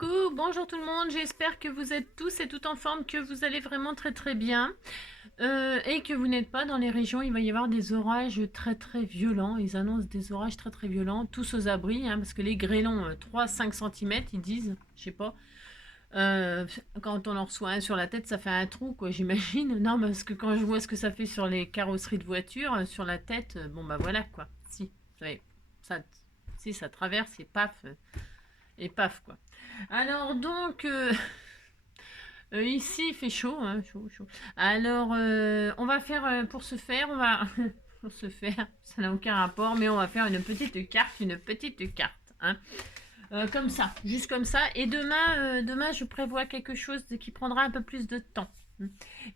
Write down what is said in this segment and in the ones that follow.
Coucou, bonjour tout le monde, j'espère que vous êtes tous et toutes en forme, que vous allez vraiment très très bien et que vous n'êtes pas dans les régions, il va y avoir des orages très très violents, ils annoncent des orages très très violents, tous aux abris, hein, parce que les grêlons 3-5 cm ils disent, je sais pas, euh, quand on en reçoit un sur la tête ça fait un trou quoi j'imagine, non parce que quand je vois ce que ça fait sur les carrosseries de voitures, sur la tête, bon bah voilà quoi, si, vous savez, ça, si ça traverse et paf quoi. Alors donc, ici il fait chaud, hein, chaud, chaud. Alors on va faire, pour ce faire, on va, pour se faire, ça n'a aucun rapport, mais on va faire une petite carte, hein. Comme ça, juste comme ça. Et demain je prévois quelque chose qui prendra un peu plus de temps.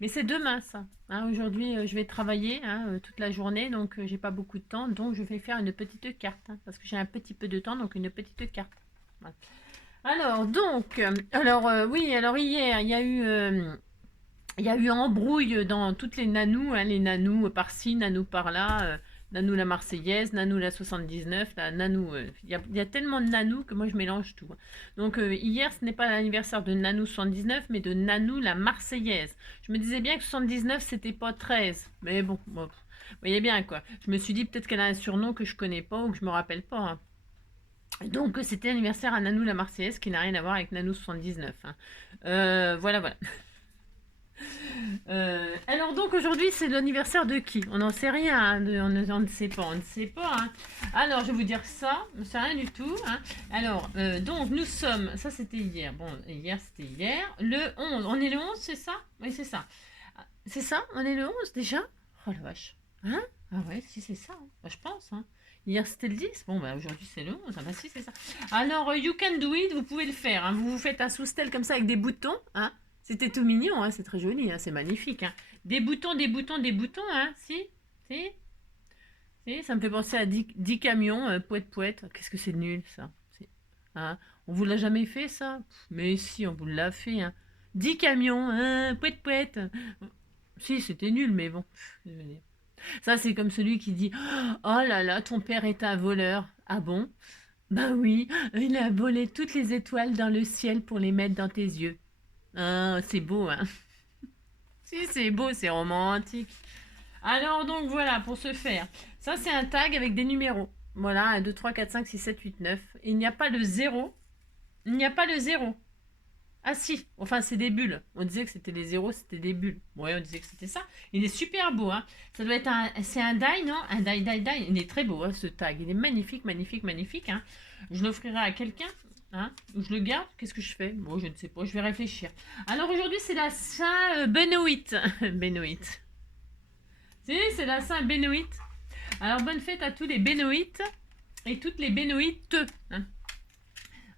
Mais c'est demain ça, hein. Aujourd'hui je vais travailler, hein, toute la journée, donc j'ai pas beaucoup de temps, donc je vais faire une petite carte, hein, parce que j'ai un petit peu de temps, donc une petite carte. Voilà. Alors, donc, oui, alors hier, il y a eu embrouille dans toutes les nanous, hein, les nanous par-ci, nanous par-là, nanou la Marseillaise, nanou la 79, la nanou, il y a tellement de nanous que moi je mélange tout. Donc, hier, ce n'est pas l'anniversaire de nanou 79, mais de nanou la Marseillaise. Je me disais bien que 79, c'était pas 13, mais bon, vous voyez bien quoi. Je me suis dit peut-être qu'elle a un surnom que je connais pas ou que je me rappelle pas, hein. Donc c'était l'anniversaire à Nanou la Marseillaise qui n'a rien à voir avec Nanou 79, hein. Voilà, voilà. Alors donc aujourd'hui c'est l'anniversaire de qui? On n'en sait rien, hein, on ne sait pas, on ne sait pas, hein. Alors je vais vous dire ça, on ne sait rien du tout, hein. Alors donc nous sommes, ça c'était hier, bon hier c'était hier, le 11, on est le 11 c'est ça? Oui c'est ça. C'est ça? On est le 11 déjà? Oh la vache. Hein? Ah ouais, si c'est ça, hein. Bah, je pense, hein. Hier c'était le 10, bon bah aujourd'hui c'est le 11, ah bah si c'est ça. Alors you can do it, vous pouvez le faire, hein. Vous vous faites un sous-stèle comme ça avec des boutons, hein. C'était tout mignon, hein. C'est très joli, hein. C'est magnifique, hein. Des boutons, des boutons, des boutons, hein. Si, si, ça me fait penser à 10 camions, poète poète. Qu'est-ce que c'est nul ça. Hein. On vous l'a jamais fait ça? Mais si, on vous l'a fait, hein. 10 camions, hein, poète poète. Si, c'était nul, mais bon. Ça, c'est comme celui qui dit: oh là là, ton père est un voleur. Ah bon? Bah oui, il a volé toutes les étoiles dans le ciel pour les mettre dans tes yeux. Ah, c'est beau, hein? Si, c'est beau, c'est romantique. Alors, donc voilà, pour ce faire. Ça, c'est un tag avec des numéros. Voilà, 1, 2, 3, 4, 5, 6, 7, 8, 9. Il n'y a pas le zéro. Il n'y a pas le zéro. Ah si, enfin c'est des bulles. On disait que c'était les zéros, c'était des bulles. Ouais, on disait que c'était ça. Il est super beau, hein. Ça doit être c'est un die, non? Un die, die, die. Il est très beau, hein, ce tag. Il est magnifique, magnifique, magnifique, hein. Je l'offrirai à quelqu'un, hein. Ou je le garde. Qu'est-ce que je fais? Bon, je ne sais pas. Je vais réfléchir. Alors aujourd'hui, c'est la Saint Benoît. Benoît. Si, c'est la Saint Benoît. Alors bonne fête à tous les Benoît et toutes les Benoîtes, hein.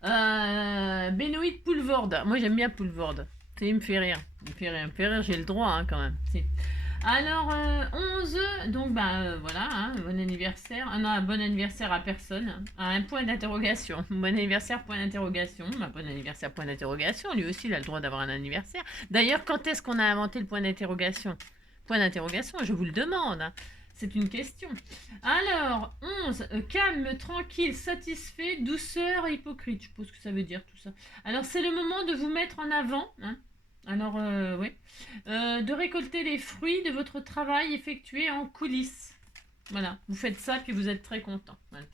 Benoît Poulvorde. Moi j'aime bien Poulvorde. Il me fait rire. Il me fait rire, il me fait rire, j'ai le droit, hein, quand même. Si. Alors 11, donc voilà, hein, bon anniversaire. Ah non, bon anniversaire à personne. À un point d'interrogation. Bon anniversaire, point d'interrogation. Bah, bon anniversaire, point d'interrogation. Lui aussi, il a le droit d'avoir un anniversaire. D'ailleurs, quand est-ce qu'on a inventé le point d'interrogation? Point d'interrogation, je vous le demande, hein. C'est une question. Alors, 11, calme, tranquille, satisfait, douceur et hypocrite. Je suppose que ça veut dire tout ça. Alors, c'est le moment de vous mettre en avant, hein. Alors, oui. De récolter les fruits de votre travail effectué en coulisses. Voilà, vous faites ça puis vous êtes très content. Voilà.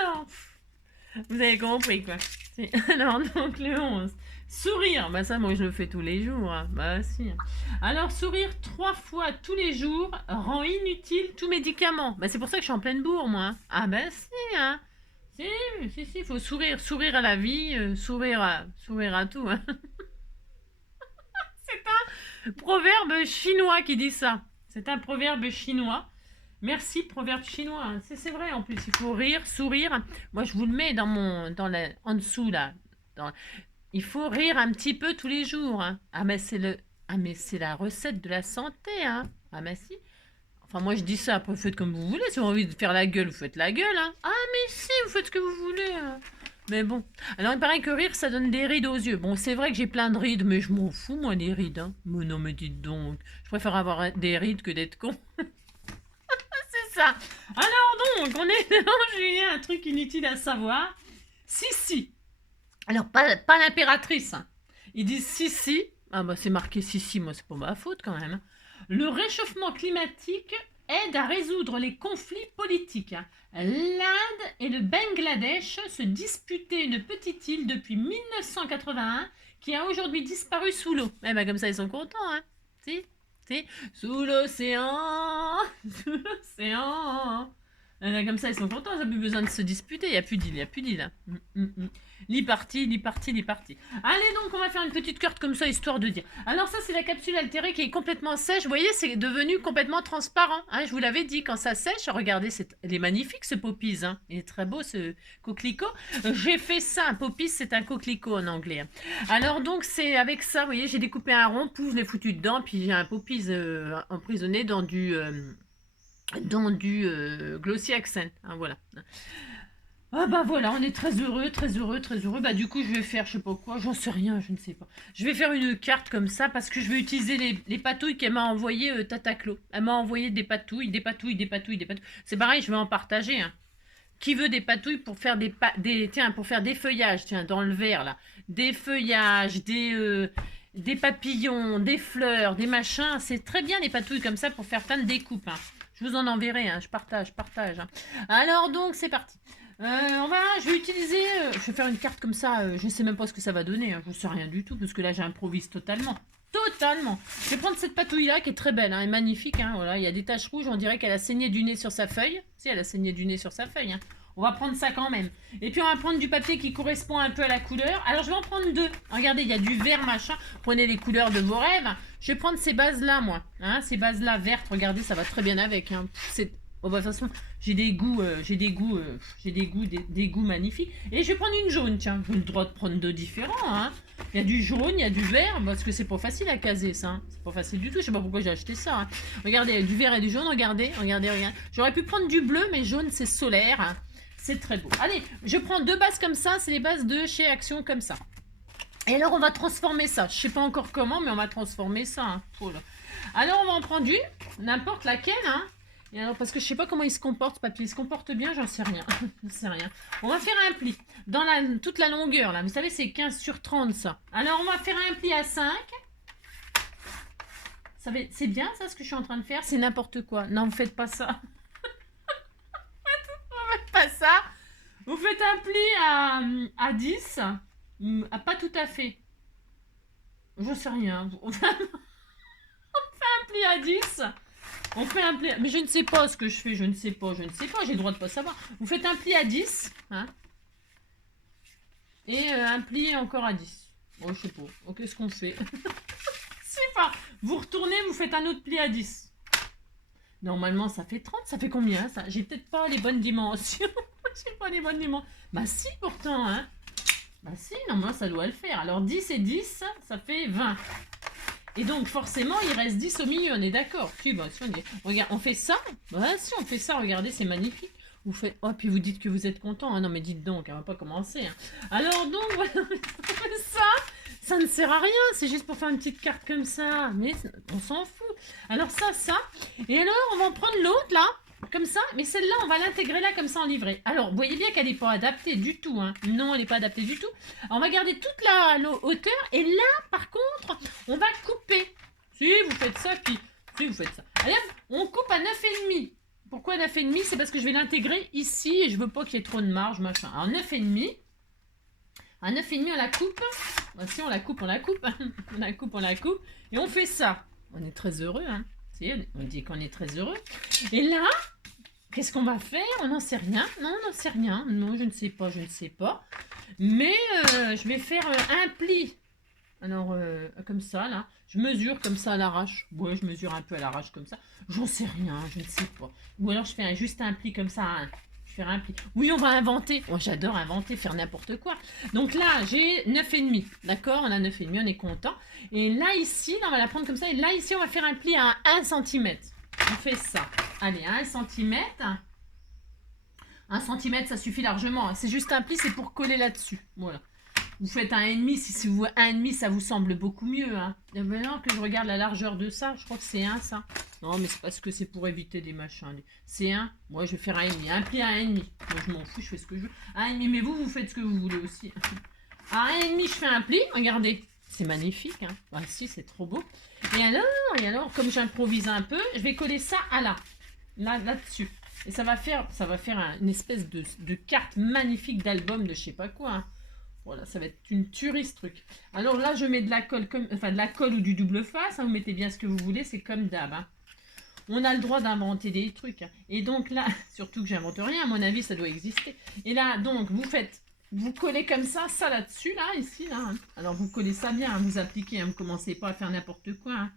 Alors, vous avez compris quoi. Alors, donc le 11. Sourire, bah ça moi je le fais tous les jours, hein. Bah si. Alors sourire 3 fois tous les jours rend inutile tout médicament. Bah c'est pour ça que je suis en pleine bourre moi, hein. Ah bah si, hein. Si, faut sourire, sourire à la vie, sourire à tout, hein. C'est un proverbe chinois qui dit ça. C'est un proverbe chinois. Merci, proverbe chinois, hein. C'est vrai en plus, il faut rire, sourire. Moi je vous le mets en dessous là. Il faut rire un petit peu tous les jours, hein. Ah mais c'est la recette de la santé, hein. Ah mais si. Enfin moi je dis ça, après vous faites comme vous voulez. Si vous avez envie de faire la gueule, vous faites la gueule, hein. Ah mais si, vous faites ce que vous voulez, hein. Mais bon. Alors il paraît que rire ça donne des rides aux yeux. Bon c'est vrai que j'ai plein de rides, mais je m'en fous moi des rides, hein. Mais non mais dites donc. Je préfère avoir des rides que d'être con. ça. Alors donc, on est dans Julien, un truc inutile à savoir. Si. Alors, pas l'impératrice. Hein. Ils disent si. Ah bah c'est marqué si, moi c'est pas ma faute quand même. Le réchauffement climatique aide à résoudre les conflits politiques. L'Inde et le Bangladesh se disputaient une petite île depuis 1981 qui a aujourd'hui disparu sous l'eau. Eh ben comme ça ils sont contents, hein. Si. Sous l'océan. Eh ben, comme ça ils sont contents, ils n'ont plus besoin de se disputer, il n'y a plus d'île. Lit parti. Allez donc, on va faire une petite carte comme ça, histoire de dire. Alors ça, c'est la capsule altérée qui est complètement sèche. Vous voyez, c'est devenu complètement transparent. Hein, je vous l'avais dit, quand ça sèche, regardez, il est magnifique ce poppies. Hein. Il est très beau ce coquelicot. J'ai fait ça, un poppies, c'est un coquelicot en anglais. Alors donc, c'est avec ça, vous voyez, j'ai découpé un rond, pouf, je l'ai foutu dedans, puis j'ai un poppies emprisonné dans du glossy accent. Hein, voilà. Ah bah voilà, on est très heureux. Bah du coup, je vais faire, je sais pas quoi, j'en sais rien, je ne sais pas. Je vais faire une carte comme ça parce que je vais utiliser les patouilles qu'elle m'a envoyé Tata Clo. Elle m'a envoyé des patouilles. C'est pareil, je vais en partager. Hein. Qui veut des patouilles pour faire pour faire des feuillages, tiens, dans le verre là. Des feuillages, des papillons, des fleurs, des machins. C'est très bien les patouilles comme ça pour faire plein de découpes. Hein. Je vous en enverrai, hein. Je partage. Hein. Alors donc, c'est parti. Je vais utiliser, je vais faire une carte comme ça, je ne sais même pas ce que ça va donner, hein, je ne sais rien du tout, parce que là j'improvise totalement. Je vais prendre cette patouille là qui est très belle, hein, elle est magnifique, hein, voilà, il y a des taches rouges, on dirait qu'elle a saigné du nez sur sa feuille. Si, elle a saigné du nez sur sa feuille, hein. On va prendre ça quand même. Et puis on va prendre du papier qui correspond un peu à la couleur. Alors je vais en prendre deux. Regardez, il y a du vert machin. Prenez les couleurs de vos rêves. Je vais prendre ces bases là, moi. Hein, ces bases là vertes, regardez, ça va très bien avec. Hein. Bon, bah, de toute façon, j'ai des goûts magnifiques. Et je vais prendre une jaune, tiens. J'ai le droit de prendre deux différents, hein. Il y a du jaune, il y a du vert, parce que c'est pas facile à caser, ça. Hein. C'est pas facile du tout, je sais pas pourquoi j'ai acheté ça. Hein. Regardez, il y a du vert et du jaune, regardez. J'aurais pu prendre du bleu, mais jaune, c'est solaire. Hein. C'est très beau. Allez, je prends deux bases comme ça, c'est les bases de chez Action comme ça. Et alors, on va transformer ça. Je sais pas encore comment, mais on va transformer ça. Hein. Oh là. Alors, on va en prendre une, n'importe laquelle, hein. Et alors, parce que je sais pas comment il se comporte, ce papier. Il se comporte bien, j'en sais rien. On va faire un pli dans toute la longueur, là. Vous savez, c'est 15 sur 30, ça. Alors, on va faire un pli à 5. C'est bien, ça, ce que je suis en train de faire? C'est n'importe quoi. Non, vous faites pas ça. Vous faites pas ça. Vous faites un pli à 10. Pas tout à fait. Je sais rien. On fait un pli à 10. On fait un pli... Mais je ne sais pas ce que je fais, je ne sais pas. J'ai le droit de pas savoir. Vous faites un pli à 10. Hein, et un pli encore à 10. Oh, je sais pas. Oh, qu'est-ce qu'on fait? Je sais pas. Vous retournez, vous faites un autre pli à 10. Normalement, ça fait 30. Ça fait combien, ça? J'ai peut-être pas les bonnes dimensions. J'ai pas les bonnes dimensions. Bah si, pourtant, hein. Bah si, normalement, ça doit le faire. Alors, 10 et 10, ça fait 20. Et donc, forcément, il reste 10 au milieu, on est d'accord. Si, bah, si regarde, on fait ça. Bah, si, on fait ça, regardez, c'est magnifique. Vous faites... Oh, puis vous dites que vous êtes content. Hein. Non, mais dites donc, on va pas commencer. Hein. Alors, donc, voilà, ça ne sert à rien. C'est juste pour faire une petite carte comme ça. Mais on s'en fout. Alors, ça. Et alors, on va en prendre l'autre, là. Comme ça, mais celle-là, on va l'intégrer là, comme ça, en livret. Alors, vous voyez bien qu'elle n'est pas adaptée du tout. Hein. Non, elle n'est pas adaptée du tout. Alors, on va garder toute la hauteur. Et là, par contre, on va couper. Si, vous faites ça, puis... Si, vous faites ça. Allez, on coupe à 9,5. Pourquoi 9,5? C'est parce que je vais l'intégrer ici et je veux pas qu'il y ait trop de marge, machin. Alors, 9,5. À 9,5, on la coupe. Si, on la coupe. On la coupe. Et on fait ça. On est très heureux, hein. On dit qu'on est très heureux. Et là, qu'est-ce qu'on va faire? On n'en sait rien. Non, on n'en sait rien. Non, je ne sais pas. Mais je vais faire un pli. Alors, comme ça, là. Je mesure comme ça à l'arrache. Ouais, je mesure un peu à l'arrache comme ça. J'en sais rien, je ne sais pas. Ou alors, je fais juste un pli comme ça. Hein. Je fais un pli. Oui, on va inventer. Moi, j'adore inventer, faire n'importe quoi. Donc là, j'ai 9,5. D'accord? On a 9,5, on est content. Et là, ici, là, on va la prendre comme ça. Et là, ici, on va faire un pli à 1 cm. On fait ça. Allez, 1 cm. 1 cm, ça suffit largement. C'est juste un pli, c'est pour coller là-dessus. Voilà. Vous faites un 1,5, si vous 1,5 ça vous semble beaucoup mieux. Hein. Et maintenant que je regarde la largeur de ça, je crois que c'est 1 ça. Non mais c'est parce que c'est pour éviter des machins. C'est 1, moi je vais faire 1,5. Un pli à 1,5. Moi je m'en fous, je fais ce que je veux. 1,5, mais vous faites ce que vous voulez aussi. À 1,5 je fais un pli, regardez. C'est magnifique. Hein. Ah si, c'est trop beau. Et alors, comme j'improvise un peu, je vais coller ça à là-dessus. Et ça va faire une espèce de carte magnifique d'album de je sais pas quoi. Hein. Voilà, ça va être une tuerie ce truc. Alors là, je mets de la colle, de la colle ou du double face. Hein, vous mettez bien ce que vous voulez, c'est comme d'hab. Hein. On a le droit d'inventer des trucs. Hein. Et donc là, surtout que j'invente rien, à mon avis, ça doit exister. Et là, donc, vous collez comme ça là-dessus, là, ici, là. Hein. Alors vous collez ça bien, hein, vous appliquez, hein, vous commencez pas à faire n'importe quoi. Hein.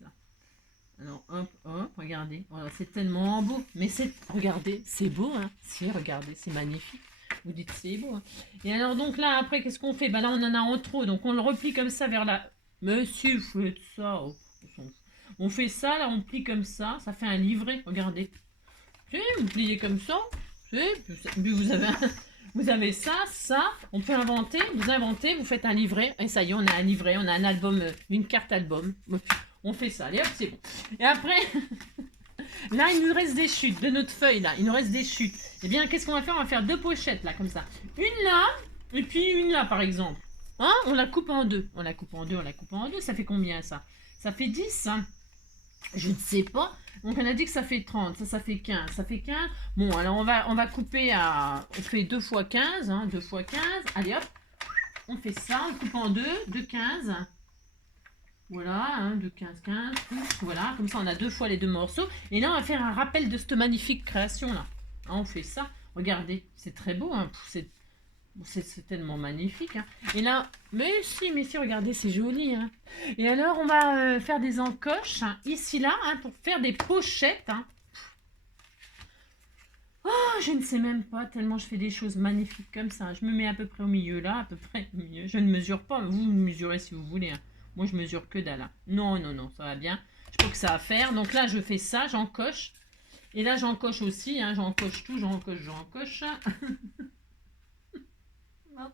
Ça. Alors hop, hop, regardez. Voilà, c'est tellement beau. Mais regardez, c'est beau, hein. Si, regardez, c'est magnifique. Vous dites c'est beau. Hein. Et alors donc là, après, qu'est-ce qu'on fait? Bah là, on en a en trop, donc on le replie comme ça vers la... Monsieur, vous faites ça. Oh, on fait ça, là, on plie comme ça. Ça fait un livret, regardez. Vous pliez comme ça. Puis vous avez ça, on peut inventer, vous inventez, vous faites un livret, et ça y est, on a un livret, on a un album, une carte album. On fait ça, allez hop, c'est bon. Et après, là, il nous reste des chutes de notre feuille, là, il nous reste des chutes. Eh bien, qu'est-ce qu'on va faire? On va faire 2 pochettes, là, comme ça. Une là, et puis une là, par exemple. Hein? On la coupe en deux. On la coupe en deux, ça fait combien, ça? Ça fait 10, hein? Je ne sais pas. Donc on a dit que ça fait 30, ça fait 15, ça fait 15. Bon, alors on va couper à... On fait 2 fois 15, hein, 2 fois 15. Allez hop, on fait ça, on coupe en deux, de 15. Voilà, hein, de 15, 15. Voilà, comme ça on a 2 fois les 2 morceaux. Et là on va faire un rappel de cette magnifique création là. Hein, on fait ça, regardez, c'est très beau, hein, c'est tellement magnifique. Hein. Et là, mais si, regardez, c'est joli. Hein. Et alors, on va faire des encoches, hein, ici, là, hein, pour faire des pochettes. Hein. Oh, je ne sais même pas, tellement je fais des choses magnifiques comme ça. Je me mets à peu près au milieu, là, à peu près au milieu. Je ne mesure pas, vous mesurez si vous voulez. Hein. Moi, je mesure que dalle. Hein. Non, ça va bien. Je crois que ça va faire. Donc là, je fais ça, j'encoche. Et là, j'encoche aussi. Hein, j'encoche tout, j'encoche.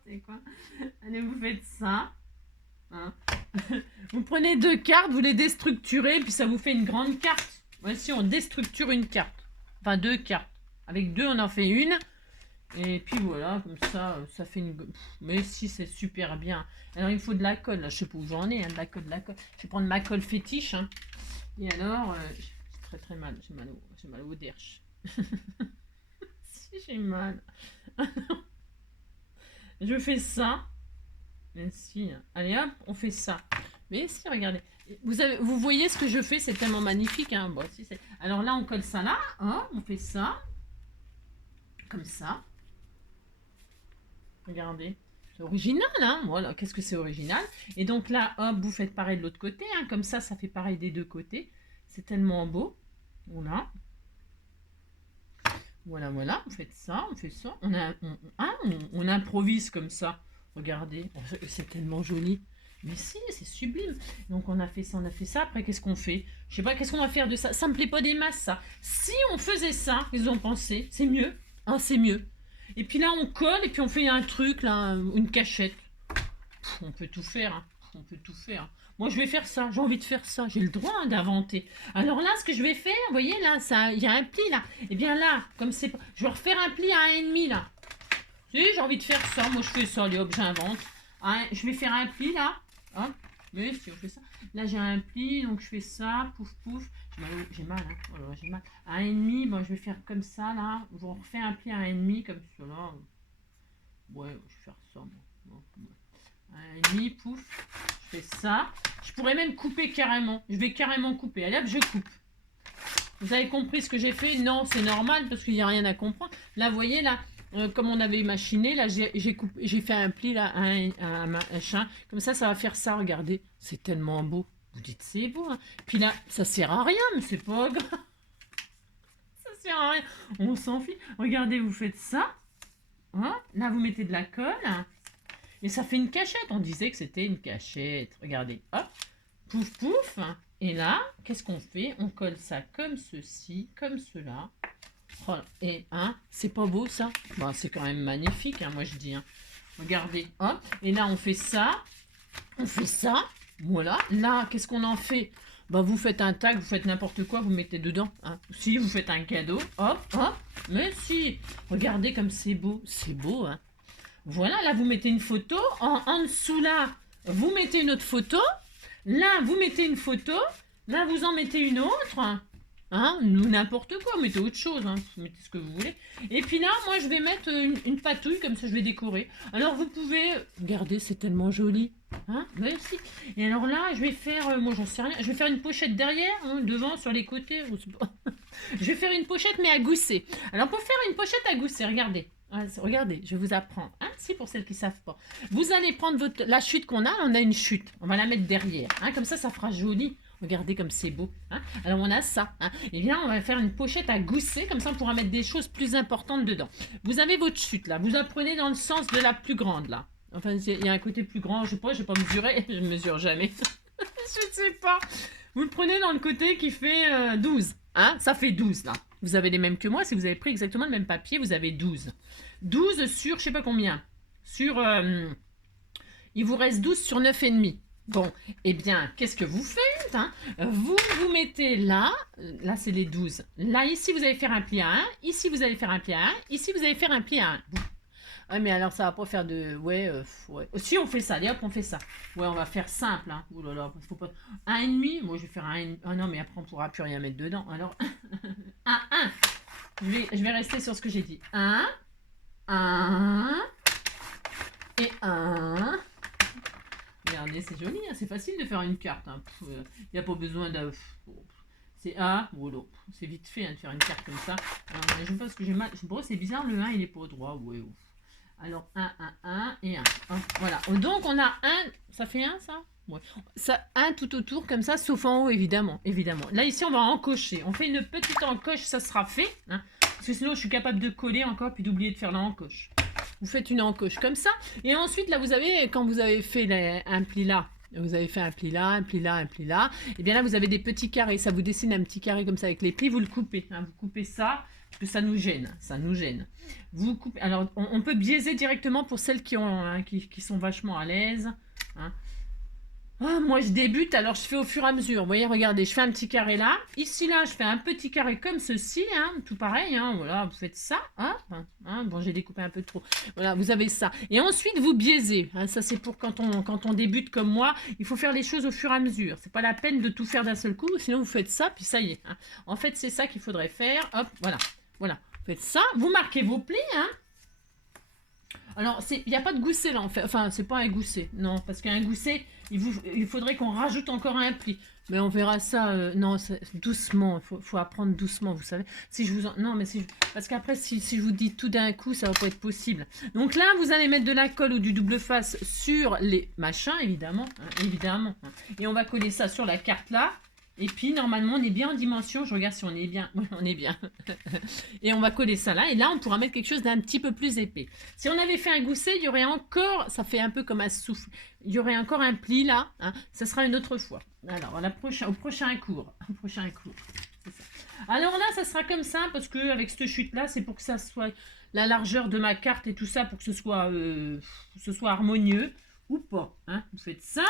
C'est quoi? Allez, vous faites ça. Hein. Vous prenez 2 cartes, vous les déstructurez, puis ça vous fait une grande carte. Voici, on déstructure une carte. Enfin, 2 cartes. Avec 2, on en fait une. Et puis voilà, comme ça, ça fait une... Mais si, c'est super bien. Alors, il faut de la colle. Là, je sais pas où j'en ai, hein, de la colle. Je vais prendre ma colle fétiche. Hein. Et alors, j'ai très mal. J'ai mal au derche. Si, j'ai mal. Je fais ça. Mais si. Allez hop, on fait ça. Mais si, regardez. Vous voyez ce que je fais, c'est tellement magnifique. Hein. Bon, si, alors là, on colle ça là. Hein, on fait ça. Comme ça. Regardez. C'est original, hein. Voilà, qu'est-ce que c'est original. Et donc là, hop, vous faites pareil de l'autre côté. Hein. Comme ça fait pareil des 2 côtés. C'est tellement beau. Voilà. Voilà, vous faites ça, on fait ça. On improvise comme ça. Regardez, c'est tellement joli. Mais si, c'est sublime. Donc on a fait ça. Après, qu'est-ce qu'on fait? Je sais pas, qu'est-ce qu'on va faire de ça? Ça me plaît pas des masses, ça. Si on faisait ça, ils ont pensé, c'est mieux. Hein, c'est mieux. Et puis là, on colle et puis on fait un truc, là, une cachette. On peut tout faire. Hein. On peut tout faire. Moi, je vais faire ça. J'ai envie de faire ça. J'ai le droit hein, d'inventer. Alors là, ce que je vais faire, vous voyez, là, il y a un pli, là. Et bien là, comme c'est... Je vais refaire un pli à 1,5, là. Si, j'ai envie de faire ça. Moi, je fais ça. Allez, hop, j'invente. Hein, je vais faire un pli, là. Hein. Mais si, on fait ça. Là, j'ai un pli, donc je fais ça. Pouf, pouf. J'ai mal, hein. Oh là, j'ai mal. À 1,5, bon, je vais faire comme ça, là. Je refais un pli à 1,5, comme ça, là. Ouais, je vais faire ça, moi. Un demi, pouf, je fais ça. Je pourrais même couper carrément. Je vais carrément couper. Allez hop, je coupe. Vous avez compris ce que j'ai fait? Non, c'est normal parce qu'il n'y a rien à comprendre. Là, vous voyez, là, comme on avait imaginé, là, j'ai fait un pli, là, un machin. Comme ça va faire ça, regardez. C'est tellement beau. Vous dites, c'est beau. Hein. Puis là, ça sert à rien, mais c'est pas grave. Ça sert à rien. On s'en fiche. Regardez, vous faites ça. Hein. Là, vous mettez de la colle. Et ça fait une cachette. On disait que c'était une cachette. Regardez, hop, pouf, pouf. Et là, qu'est-ce qu'on fait? On colle ça comme ceci, comme cela. Oh, et, hein, c'est pas beau ça? Bon, c'est quand même magnifique, hein, moi je dis. Hein. Regardez, hop. Et là, on fait ça. On fait ça. Voilà. Là, qu'est-ce qu'on en fait? Bah, vous faites un tag, vous faites n'importe quoi, vous mettez dedans. Hein. Si, vous faites un cadeau. Hop, hop. Mais si. Regardez comme c'est beau. C'est beau, hein. Voilà, là, vous mettez une photo. En dessous, là, vous mettez une autre photo. Là, vous mettez une photo. Là, vous en mettez une autre. Hein, n'importe quoi, mettez autre chose, hein. Vous mettez ce que vous voulez. Et puis là, moi, je vais mettre une patouille, comme ça, je vais décorer. Alors, vous pouvez... Regardez, c'est tellement joli. Hein, merci. Et alors là, je vais faire... moi, j'en sais rien. Je vais faire une pochette derrière, hein, devant, sur les côtés. Je vais faire une pochette, mais à gousset. Alors, pour faire une pochette à gousset, regardez. Regardez, je vais vous apprendre. Hein, si, pour celles qui ne savent pas. Vous allez prendre la chute qu'on a. On a une chute. On va la mettre derrière. Hein, comme ça fera joli. Regardez comme c'est beau. Hein. Alors, on a ça. Hein. Et bien, on va faire une pochette à gousset. Comme ça, on pourra mettre des choses plus importantes dedans. Vous avez votre chute, là. Vous la prenez dans le sens de la plus grande, là. Enfin, il y a un côté plus grand. Je ne sais pas mesurer. Je ne mesure jamais. Je ne sais pas. Vous le prenez dans le côté qui fait 12. Hein. Ça fait 12, là. Vous avez les mêmes que moi. Si vous avez pris exactement le même papier, vous avez 12. 12 sur, je sais pas combien. Sur, il vous reste 12 sur 9,5. Bon, eh bien, qu'est-ce que vous faites, hein? Vous mettez là, là c'est les 12. Là, ici, vous allez faire un pli à 1. Ici, vous allez faire un pli à 1. Ici, vous allez faire un pli à 1. Ah, mais alors, ça va pas faire de... Ouais, ouais. Si, on fait ça. Allez, hop, on fait ça. Ouais, on va faire simple, hein. Ouh là là, faut pas... 1,5. Moi, je vais faire un 1,5. Ah non, mais après, on pourra plus rien mettre dedans. Alors, 1. Je vais rester sur ce que j'ai dit. 1, et 1. Regardez, c'est joli, hein, c'est facile de faire une carte. Il n'y a pas besoin de... C'est A, voilà. C'est vite fait hein, de faire une carte comme ça. Alors, je ne sais pas ce que j'ai mal. Bon, c'est bizarre, le 1, il n'est pas au droit. Ouais, ouais. Alors, 1 et 1. Voilà. Donc, on a 1. Ça fait 1, ça? Ouais. Ça, 1 tout autour, comme ça, sauf en haut, évidemment. Là, ici, on va encocher. On fait une petite encoche, ça sera fait. Hein, parce que sinon, je suis capable de coller encore, puis d'oublier de faire l'encoche. Vous faites une encoche comme ça. Et ensuite, là, vous avez, quand vous avez fait un pli là, vous avez fait un pli là, un pli là, un pli là, et bien là, vous avez des petits carrés. Ça vous dessine un petit carré comme ça avec les plis, vous le coupez. Hein, vous coupez ça, parce que ça nous gêne. Ça nous gêne. Vous coupez. Alors, on peut biaiser directement pour celles qui, qui sont vachement à l'aise. Hein. Oh, moi, je débute, alors je fais au fur et à mesure. Vous voyez, regardez, je fais un petit carré là. Ici, là, je fais un petit carré comme ceci, hein, tout pareil. Hein, voilà, vous faites ça. Hein, bon, j'ai découpé un peu trop. Voilà, vous avez ça. Et ensuite, vous biaisez. Hein, ça, c'est pour quand on débute comme moi. Il faut faire les choses au fur et à mesure. C'est pas la peine de tout faire d'un seul coup. Sinon, vous faites ça, puis ça y est. Hein. En fait, c'est ça qu'il faudrait faire. Hop, voilà. Voilà. Vous faites ça. Vous marquez vos plis, hein. Alors, il n'y a pas de gousset là en fait. Enfin, c'est pas un gousset. Non, parce qu'un gousset, il faudrait qu'on rajoute encore un pli. Mais on verra ça. Non, doucement. Il faut apprendre doucement, vous savez. Si je vous non, mais parce qu'après, si je vous dis tout d'un coup, ça va pas être possible. Donc là, vous allez mettre de la colle ou du double face sur les machins, évidemment. Hein, évidemment. Hein. Et on va coller ça sur la carte là. Et puis, normalement, on est bien en dimension. Je regarde si on est bien. Oui, on est bien. Et on va coller ça là. Et là, on pourra mettre quelque chose d'un petit peu plus épais. Si on avait fait un gousset, il y aurait encore... Ça fait un peu comme un souffle. Il y aurait encore un pli là. Hein. Ça sera une autre fois. Alors, au prochain cours. C'est ça. Alors là, ça sera comme ça. Parce qu'avec cette chute-là, c'est pour que ça soit la largeur de ma carte et tout ça. Pour que ce soit harmonieux. Ou pas. Hein. Vous faites ça.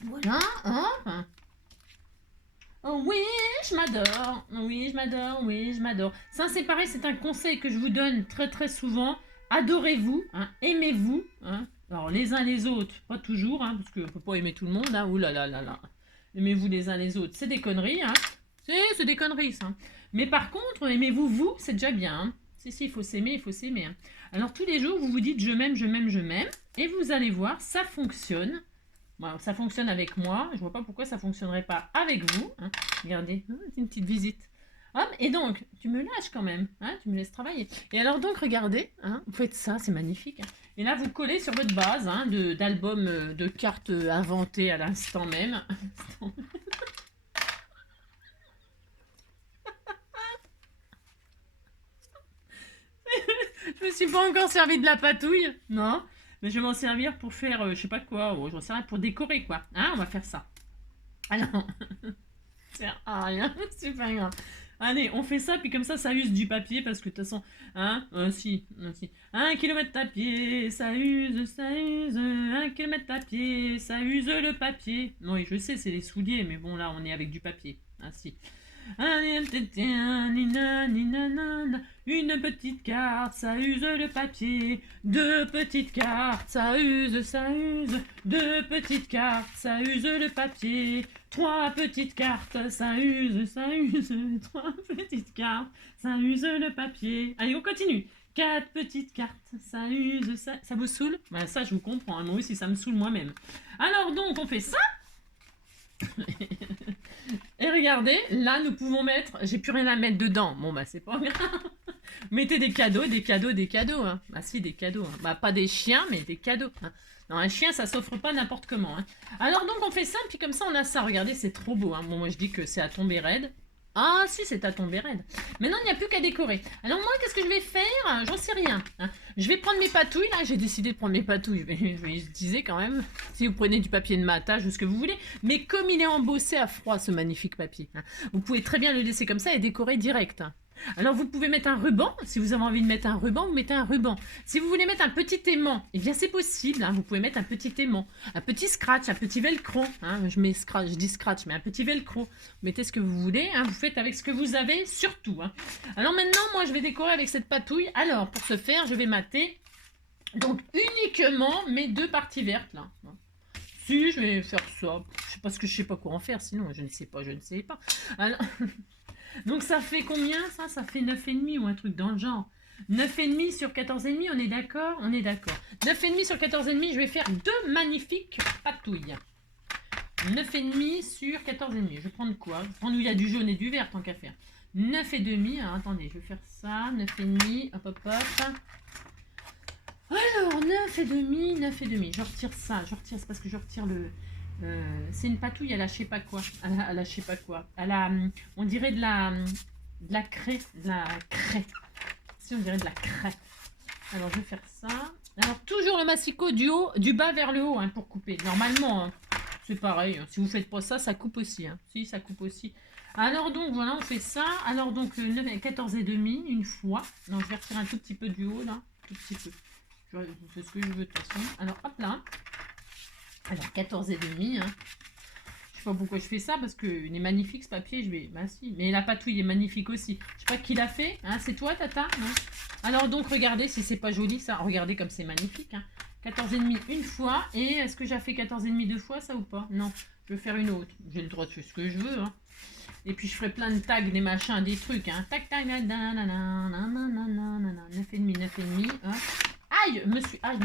Voilà. Hein. Oh oui, je m'adore. Oui, je m'adore. Oui, je m'adore. Ça, c'est pareil, c'est un conseil que je vous donne très très souvent. Adorez-vous, hein, aimez-vous. Hein. Alors, les uns les autres, pas toujours, hein, parce qu'on ne peut pas aimer tout le monde. Hein. Ouh là là là là. Aimez-vous les uns les autres, c'est des conneries. Hein. C'est des conneries, ça. Mais par contre, aimez-vous, vous, c'est déjà bien. Hein. Si, il faut s'aimer, il faut s'aimer. Hein. Alors, tous les jours, vous vous dites je m'aime, je m'aime, je m'aime. Et vous allez voir, ça fonctionne. Bon, ça fonctionne avec moi. Je vois pas pourquoi ça fonctionnerait pas avec vous. Hein. Regardez, c'est une petite visite. Hop, et donc, tu me lâches quand même. Hein, tu me laisses travailler. Et alors donc, regardez. Hein, vous faites ça, c'est magnifique. Hein. Et là, vous collez sur votre base hein, d'album de cartes inventées à l'instant même. Je me suis pas encore servi de la patouille. Non. Mais je vais m'en servir pour faire, je sais pas quoi, je vais m'en servir pour décorer, quoi. Hein, on va faire ça. Alors, c'est rien, c'est pas grave. Allez, on fait ça, puis comme ça use du papier, parce que de toute façon, hein, si. 1 kilomètre à pied, ça use, 1 kilomètre à pied, ça use le papier. Non, oui, je sais, c'est les souliers, mais bon, là, on est avec du papier. Ah, si. Une petite carte, ça use le papier. 2 petites cartes, ça use. 2 petites cartes, ça use le papier. 3 petites cartes, ça use. 3 petites cartes, ça use le papier. Allez, on continue. 4 petites cartes, ça use. Ça vous saoule? Bah, ça, je vous comprends. Moi aussi, ça me saoule moi-même. Alors donc, on fait ça. Et regardez, là nous pouvons mettre, j'ai plus rien à mettre dedans, bon bah c'est pas grave, mettez des cadeaux, hein. Bah si, des cadeaux, hein. Bah pas des chiens, mais des cadeaux, hein. Non, un chien ça s'offre pas n'importe comment, hein. Alors donc on fait ça, puis comme ça on a ça, regardez c'est trop beau, hein. Bon moi je dis que c'est à tomber raide. Ah si, c'est à tomber raide. Maintenant, il n'y a plus qu'à décorer. Alors moi, qu'est-ce que je vais faire? J'en sais rien, hein. Je vais prendre mes patouilles, là. J'ai décidé de prendre mes patouilles. Je vais utiliser quand même. Si vous prenez du papier de matage ou ce que vous voulez. Mais comme il est embossé à froid, ce magnifique papier, hein, vous pouvez très bien le laisser comme ça et décorer direct, hein. Alors vous pouvez mettre un ruban, si vous avez envie de mettre un ruban, vous mettez un ruban. Si vous voulez mettre un petit aimant, eh bien c'est possible, hein, vous pouvez mettre un petit aimant, un petit scratch, un petit velcro, hein, je dis scratch, mais un petit velcro. Vous mettez ce que vous voulez, hein, vous faites avec ce que vous avez surtout, hein. Alors maintenant, moi je vais décorer avec cette patouille. Alors pour ce faire, je vais mater donc uniquement mes 2 parties vertes là. Si, je vais faire ça, je sais pas ce que je sais pas quoi en faire, sinon je ne sais pas. Alors... Donc ça fait combien ça? Ça fait 9,5 ou un truc dans le genre. 9,5 sur 14,5, on est d'accord? On est d'accord. 9,5 sur 14,5, je vais faire 2 magnifiques patouilles. 9,5 sur 14,5. Je vais prendre quoi? Je vais prendre où il y a du jaune et du vert tant qu'à faire. 9,5. Alors attendez, je vais faire ça. 9,5. Hop hop hop. Alors 9,5. Je retire ça. C'est parce que je retire le... c'est une patouille, elle a je sais pas quoi. Elle a je sais pas quoi. Elle a, on dirait de la craie. De la craie. Si, on dirait de la craie. Alors, je vais faire ça. Alors, toujours le massicot du haut, du bas vers le haut, hein, pour couper. Normalement, hein, c'est pareil. Hein. Si vous faites pas ça, ça coupe aussi. Hein. Si, ça coupe aussi. Alors, donc, voilà, on fait ça. Alors, donc, 14,5 une fois. Non, je vais retirer un tout petit peu du haut, là. Tout petit peu. C'est ce que je veux, de toute façon. Alors, hop là. Alors, 14,5, hein. Je sais pas pourquoi je fais ça, parce qu'il est magnifique ce papier. Je vais... Bah si, mais la patouille est magnifique aussi. Je sais pas qui l'a fait. Hein. C'est toi, Tata? Non. Alors donc, regardez si c'est pas joli ça. Regardez comme c'est magnifique. Hein. 14,5 une fois. Et est-ce que j'ai fait 14,5 deux fois, ça ou pas? Non, je vais faire une autre. J'ai le droit de faire ce que je veux. Hein. Et puis je ferai plein de tags, des machins, des trucs. Hein. Tac, tac, 9,5. Hein. Aïe, je me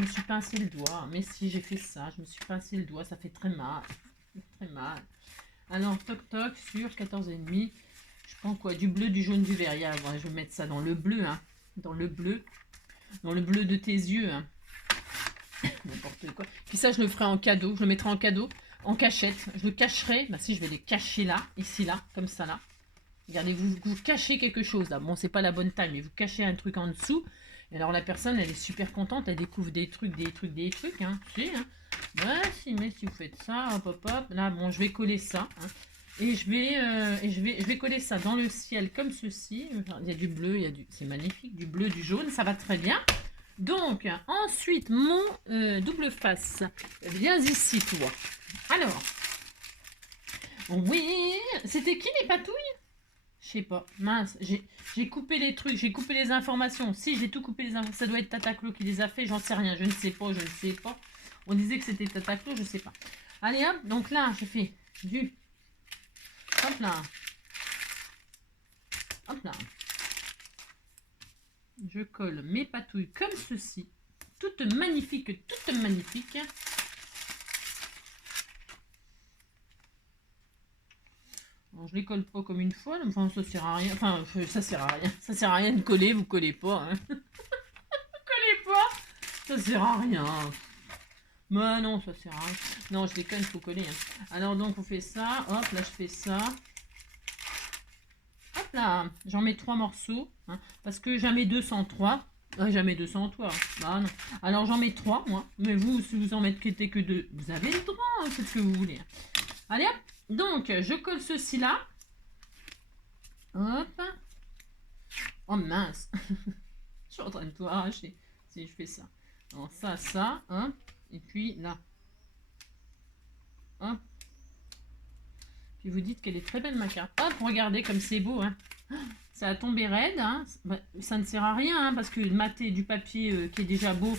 suis pincé le doigt. Mais si j'ai fait ça, je me suis pincé le doigt, ça fait très mal. Très mal. Alors, toc toc sur 14,5. Je prends quoi? Du bleu, du jaune, du vert. Ouais, je vais mettre ça dans le bleu, hein. Dans le bleu. Dans le bleu de tes yeux, hein. N'importe quoi. Puis ça, je le ferai en cadeau. Je le mettrai en cadeau, en cachette. Je le cacherai. Bah si, je vais les cacher là, ici, là, comme ça, là. Regardez, vous cachez quelque chose, là. Bon, c'est pas la bonne taille, mais vous cachez un truc en dessous. Et alors, la personne, elle est super contente. Elle découvre des trucs, hein. Tu sais, hein. Ouais, si, mais si vous faites ça, hop, hop, hop. Là, bon, je vais coller ça, hein. Et je vais coller ça dans le ciel comme ceci. Il y a du bleu, c'est magnifique, du bleu, du jaune, ça va très bien. Donc, ensuite, mon double face. Viens ici, toi. Alors, oui, c'était qui les patouilles? Je sais pas, mince, j'ai coupé les trucs, j'ai coupé les informations. Si, j'ai tout coupé les informations, ça doit être Tataclo qui les a fait, j'en sais rien, je ne sais pas. On disait que c'était Tataclo, je sais pas. Allez hop, donc là, je fais du... Hop là. Hop là. Je colle mes patouilles comme ceci. Toutes magnifiques, toutes magnifiques. Bon, je les colle pas comme une fois, enfin ça sert à rien. Enfin, ça sert à rien. Ça sert à rien de coller, vous collez pas. Hein. Vous collez pas, ça sert à rien. Mais non, ça sert à rien. Non, je déconne, il faut coller. Hein. Alors donc on fait ça. Hop, là je fais ça. Hop là, j'en mets 3 morceaux. Hein, parce que j'en mets 203. Jamais 203. Bah non. Alors j'en mets 3, moi. Mais vous, si vous en mettez que 2, vous avez le droit, hein, c'est ce que vous voulez. Allez hop. Donc, je colle ceci là. Hop. Oh mince. Je suis en train de tout arracher. Si je fais ça. Alors ça, hein. Et puis là. Hop. Puis vous dites qu'elle est très belle ma carte. Hop, regardez comme c'est beau, hein. Ça a tombé raide, hein. Bah, ça ne sert à rien, hein, parce que mater du papier qui est déjà beau.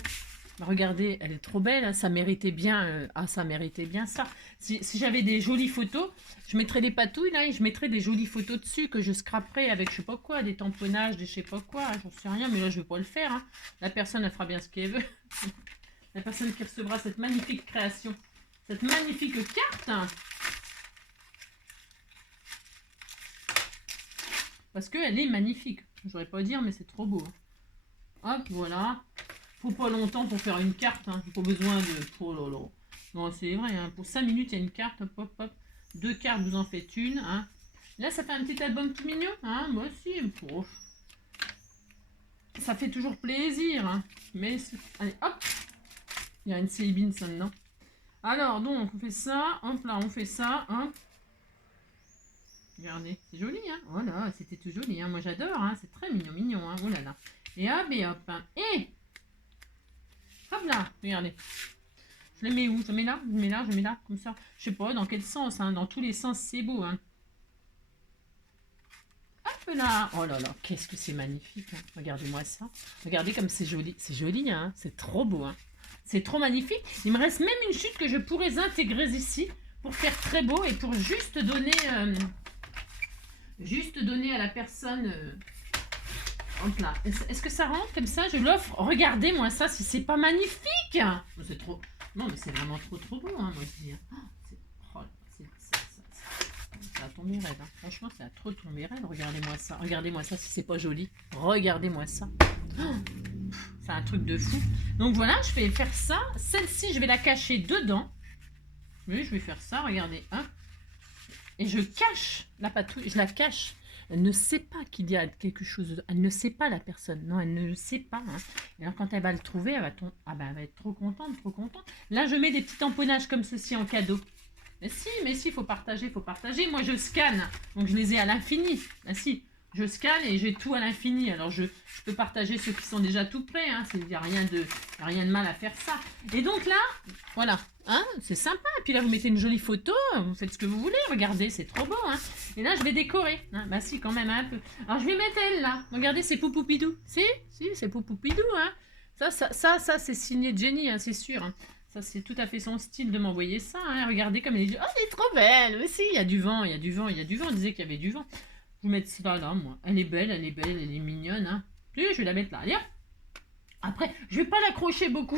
Bah, regardez, elle est trop belle, hein, ça méritait bien. Ça méritait bien ça. Si j'avais des jolies photos, je mettrais des patouilles là et je mettrais des jolies photos dessus que je scraperais avec je sais pas quoi, des tamponnages, des je sais pas quoi, j'en sais rien, mais là je vais pas le faire. Hein. La personne elle fera bien ce qu'elle veut. La personne qui recevra cette magnifique création, cette magnifique carte. Hein. Parce qu'elle est magnifique. J'aurais pas à dire, mais c'est trop beau. Hein. Hop, voilà. Faut pas longtemps pour faire une carte. Hein. J'ai pas besoin de... Oh là là. Non, c'est vrai. Hein. Pour 5 minutes, il y a une carte. Hop, hop, hop. 2 cartes, vous en faites une. Hein. Là, ça fait un petit album tout mignon. Hein. Moi aussi. Oh. Ça fait toujours plaisir. Hein. Mais... Allez, hop. Il y a une Célibine, ça, dedans. Alors, donc, on fait ça. Hop, là, on fait ça. Hop. Regardez, c'est joli, hein. Voilà, c'était tout joli, hein. Moi, j'adore, hein. C'est très mignon, mignon, hein. Oh là là. Et hop, et hop. Hein. Et hop là, regardez. Je les mets où? Je mets là, je mets là, je mets là, comme ça. Je sais pas dans quel sens, hein. Dans tous les sens, c'est beau, hein. Hop là. Oh là là, qu'est-ce que c'est magnifique, hein. Regardez-moi ça. Regardez comme c'est joli. C'est joli, hein. C'est trop beau, hein. C'est trop magnifique. Il me reste même une chute que je pourrais intégrer ici pour faire très beau et pour juste donner à la personne... hop là. Est-ce que ça rentre comme ça? Je l'offre. Regardez-moi ça, si c'est pas magnifique. C'est trop... Non, mais c'est vraiment trop beau, hein, moi je dis. Ça a tombé raide. Hein. Franchement, ça a trop tombé raide. Regardez-moi ça. Regardez-moi ça, si c'est pas joli. Regardez-moi ça. C'est un truc de fou. Donc voilà, je vais faire ça. Celle-ci, je vais la cacher dedans. Oui, je vais faire ça, regardez. Hein. Et je cache la patouille. Je la cache. Elle ne sait pas qu'il y a quelque chose. Elle ne sait pas, la personne. Non, elle ne le sait pas. Hein. Et alors, quand elle va le trouver, elle va être trop contente, trop contente. Là, je mets des petits tamponnages comme ceci en cadeau. Mais si, il faut partager, Moi, je scanne. Donc, je les ai à l'infini. Ah si, je scanne et j'ai tout à l'infini. Alors, je peux partager ceux qui sont déjà tout prêts. Hein. Il n'y a rien de mal à faire ça. Et donc là, voilà. Hein, c'est sympa. Et puis là, vous mettez une jolie photo. Vous faites ce que vous voulez. Regardez, c'est trop beau. Hein. Et là, je vais décorer. Hein. Bah si, quand même, un peu. Alors, je vais mettre elle, là. Regardez, c'est Poupoupidou. Si, c'est Poupoupidou. Hein. Ça c'est signé de Jenny, hein, c'est sûr. Hein. Ça, c'est tout à fait son style de m'envoyer ça. Hein. Regardez comme elle est... Oh, elle est trop belle. Mais si, il y a du vent, il y a du vent. On disait qu'il y avait du vent. Je vais mettre ça là, moi. Elle est belle, elle est mignonne. Hein. Puis, je vais la mettre là. Allez, hop. Après, je vais pas l'accrocher beaucoup.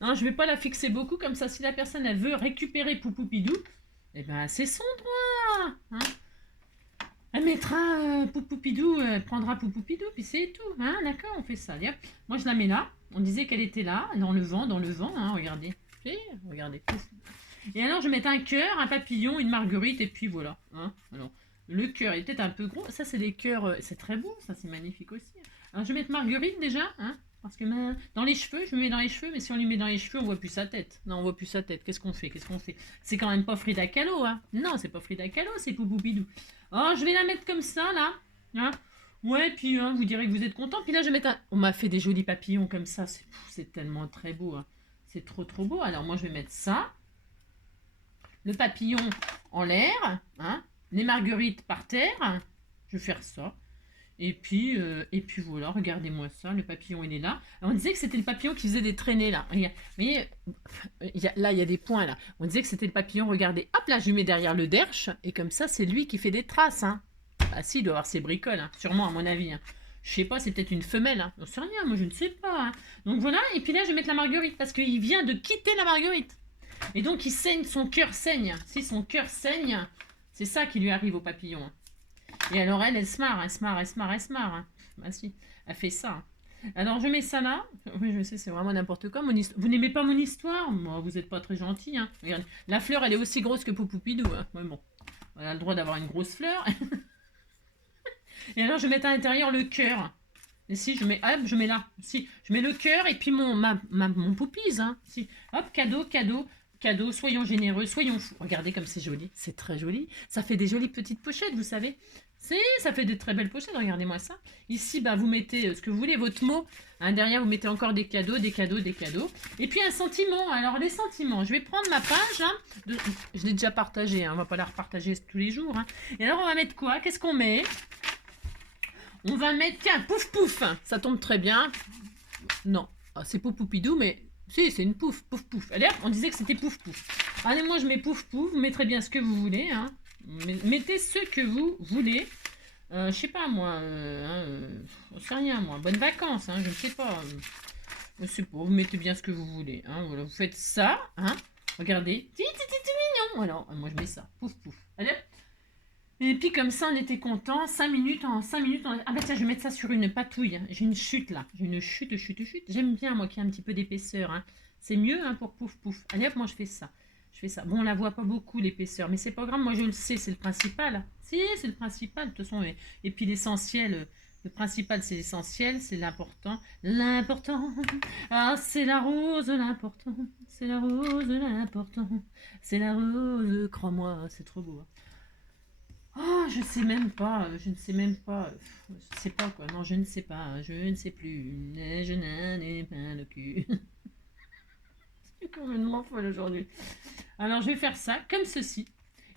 Non, je vais pas la fixer beaucoup. Comme ça, si la personne, elle veut récupérer Poupoupidou, eh ben, c'est son droit. Hein. Elle mettra Poupoupidou, elle prendra Poupoupidou, puis c'est tout. Hein, d'accord, on fait ça. Allez, hop. Moi, je la mets là. On disait qu'elle était là, dans le vent, hein, regardez. Regardez. Et alors, je vais mettre un cœur, un papillon, une marguerite, et puis voilà. Hein. Alors, le cœur est peut-être un peu gros. Ça, c'est des cœurs, c'est très beau, ça, c'est magnifique aussi. Alors, je vais mettre marguerite déjà, hein, parce que dans les cheveux, je me mets dans les cheveux, mais si on lui met dans les cheveux, on voit plus sa tête. Non, on voit plus sa tête. Qu'est-ce qu'on fait? C'est quand même pas Frida Kahlo, hein. Non, c'est pas Frida Kahlo, c'est Poupoupidou. Oh, je vais la mettre comme ça, là. Hein. Ouais, puis hein, vous direz que vous êtes content. Puis là, je vais mettre On m'a fait des jolis papillons comme ça. C'est tellement très beau. Hein. C'est trop beau. Alors, moi, je vais mettre ça. Le papillon en l'air. Hein. Les marguerites par terre. Je vais faire ça. Et puis voilà, regardez-moi ça. Le papillon, il est là. Alors, on disait que c'était le papillon qui faisait des traînées, là. Vous voyez, là, il y a des points, là. On disait que c'était le papillon. Regardez. Hop, là, je lui mets derrière le derche. Et comme ça, c'est lui qui fait des traces, hein. Ah si, il doit avoir ses bricoles, hein. Sûrement à mon avis. Hein. Je sais pas, c'est peut-être une femelle. Hein. J'en sais rien, moi je ne sais pas. Hein. Donc voilà, et puis là je vais mettre la marguerite parce qu'il vient de quitter la marguerite. Et donc il saigne, son cœur saigne. Si son cœur saigne, c'est ça qui lui arrive au papillon. Hein. Et alors elle se marre. Hein. Bah si, elle fait ça. Hein. Alors je mets ça là. Oui, je sais, c'est vraiment n'importe quoi. Vous n'aimez pas mon histoire? Moi, vous n'êtes pas très gentil. Hein. Regardez, la fleur elle est aussi grosse que Poupoupidou. Hein. Ouais, bon, on a le droit d'avoir une grosse fleur. Et alors, je vais mettre à l'intérieur le cœur. Et si, je mets là. Si, je mets le cœur et puis mon poupise. Hein. Si. Hop, cadeau. cadeau, soyons généreux, soyons fous. Regardez comme c'est joli, c'est très joli. Ça fait des jolies petites pochettes, vous savez. Ça fait des très belles pochettes, regardez-moi ça. Ici, bah, vous mettez ce que vous voulez, votre mot. Hein, derrière, vous mettez encore des cadeaux, des cadeaux, des cadeaux. Et puis un sentiment. Alors, les sentiments, je vais prendre ma page. Hein, je l'ai déjà partagée, hein, on ne va pas la repartager tous les jours. Hein. Et alors, on va mettre quoi? Qu'est-ce qu'on met? On va mettre, tiens, pouf pouf. Ça tombe très bien. Non, c'est poupidou, mais si, c'est une pouf, pouf pouf. Allez, on disait que c'était pouf pouf. Allez, moi, je mets pouf pouf. Vous mettrez bien ce que vous voulez. Hein. Mettez ce que vous voulez. Je sais pas moi, je sais rien moi. Bonnes vacances, hein, je ne sais pas. Je sais pas, vous mettez bien ce que vous voulez. Hein, voilà, vous faites ça, hein. Regardez, c'est mignon. Voilà, moi je mets ça. Pouf pouf. Allez. Et puis comme ça, on était content. 5 minutes, en 5 minutes. Ah bah tiens, je vais mettre ça sur une patouille. Hein. J'ai une chute là. J'ai une chute. J'aime bien moi qui a un petit peu d'épaisseur. Hein. C'est mieux hein, pour pouf pouf. Allez hop, moi je fais ça. Je fais ça. Bon, on la voit pas beaucoup l'épaisseur, mais c'est pas grave. Moi, je le sais, c'est le principal. Si, c'est le principal. De toute façon, et puis l'essentiel, le principal, c'est l'essentiel, c'est l'important. L'important, ah, c'est la rose, l'important. C'est la rose, l'important. C'est la rose, crois-moi, c'est trop beau. Oh, je sais même pas, je ne sais même pas. Je sais pas quoi. Non, je ne sais pas. Je ne sais plus. Je n'en ai pas le cul. C'est complètement folle aujourd'hui. Alors, je vais faire ça comme ceci.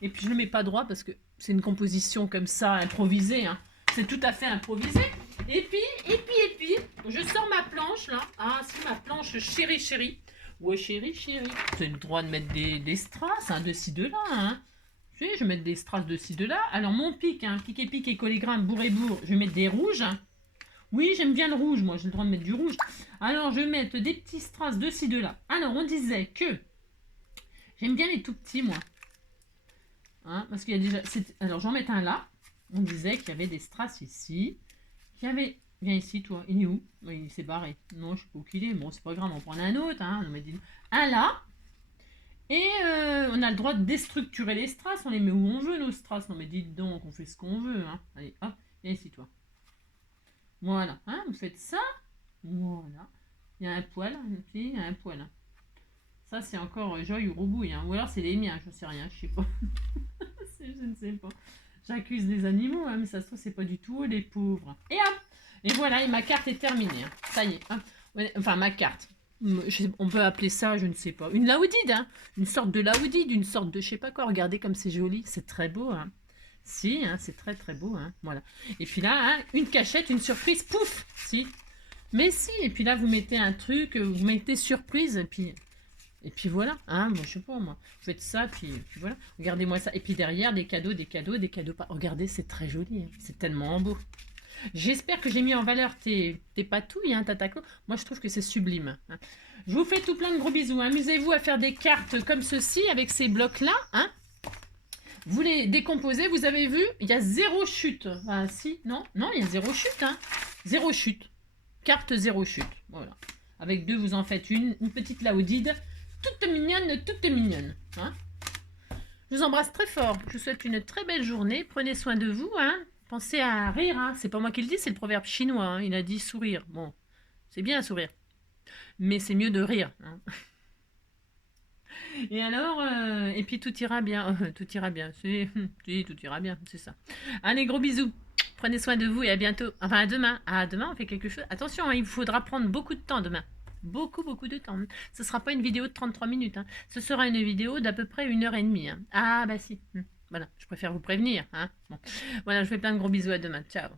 Et puis, je ne le mets pas droit parce que c'est une composition comme ça, improvisée. Hein. C'est tout à fait improvisé. Et puis, je sors ma planche, là. Ah, c'est ma planche chérie. Ouais, chérie. Vous avez le droit de mettre des strass, hein, de ci, de là. Hein. Je vais mettre des strass de ci, de là. Alors, mon pic, hein, pic et colligramme, bourre, je vais mettre des rouges. Hein. Oui, j'aime bien le rouge, moi, j'ai le droit de mettre du rouge. Alors, je vais mettre des petits strass de ci, de là. Alors, on disait que j'aime bien les tout petits, moi. Hein, parce qu'il y a déjà... Alors, j'en mets un là. On disait qu'il y avait des strass ici. Qu'il y avait... Viens ici, toi. Il est où? Il s'est barré. Non, je sais pas où qu'il est. Bon, c'est pas grave, on prend un autre. Hein. On met un là. Et on a le droit de déstructurer les strass. On les met où on veut, nos strass. Non, mais dites donc, on fait ce qu'on veut. Hein. Allez, hop. Viens ici, toi. Voilà. Hein, vous faites ça. Voilà. Il y a un poil. Il y a un poil. Hein. Ça, c'est encore Joy ou Robouille. Hein. Ou alors, c'est les miens. Je sais rien. Je sais pas. Je ne sais pas. J'accuse les animaux, hein, mais ça se trouve, c'est pas du tout les pauvres. Et hop. Et voilà, et ma carte est terminée. Hein. Ça y est. Hein. Enfin, ma carte. On peut appeler ça, je ne sais pas. Une laoudide, hein. Une sorte de laoudide, une sorte de je sais pas quoi. Regardez comme c'est joli. C'est très beau, hein. Si, hein, c'est très très beau, hein. Voilà. Et puis là, hein, une cachette, une surprise, pouf. Si. Mais si. Et puis là, vous mettez un truc, vous mettez surprise, et puis voilà, hein, moi je sais pas, moi. Vous faites ça, puis voilà. Regardez-moi ça. Et puis derrière, des cadeaux. Regardez, c'est très joli. Hein. C'est tellement beau. J'espère que j'ai mis en valeur tes patouilles, hein, Tatako. Moi, je trouve que c'est sublime. Hein. Je vous fais tout plein de gros bisous. Amusez-vous à faire des cartes comme ceci, avec ces blocs-là. Hein. Vous les décomposez. Vous avez vu, il y a 0 chute. Ah, si, non, il y a 0 chute. Hein. 0 chute. Carte 0 chute. Voilà. Avec 2, vous en faites une petite laoudide. Toute mignonne. Hein. Je vous embrasse très fort. Je vous souhaite une très belle journée. Prenez soin de vous. Hein. Pensez à rire. Hein. C'est pas moi qui le dis, c'est le proverbe chinois. Hein. Il a dit sourire. Bon, c'est bien sourire. Mais c'est mieux de rire. Hein. Et alors, et puis tout ira bien. Tout ira bien. Si, tout ira bien. C'est ça. Allez, gros bisous. Prenez soin de vous et à bientôt. Enfin, à demain. À demain, on fait quelque chose. Attention, hein, il vous faudra prendre beaucoup de temps demain. Beaucoup de temps. Ce ne sera pas une vidéo de 33 minutes. Hein. Ce sera une vidéo d'à peu près 1h30. Hein. Ah, bah si. Voilà, je préfère vous prévenir. Hein. Bon. Voilà, je fais plein de gros bisous à demain. Ciao.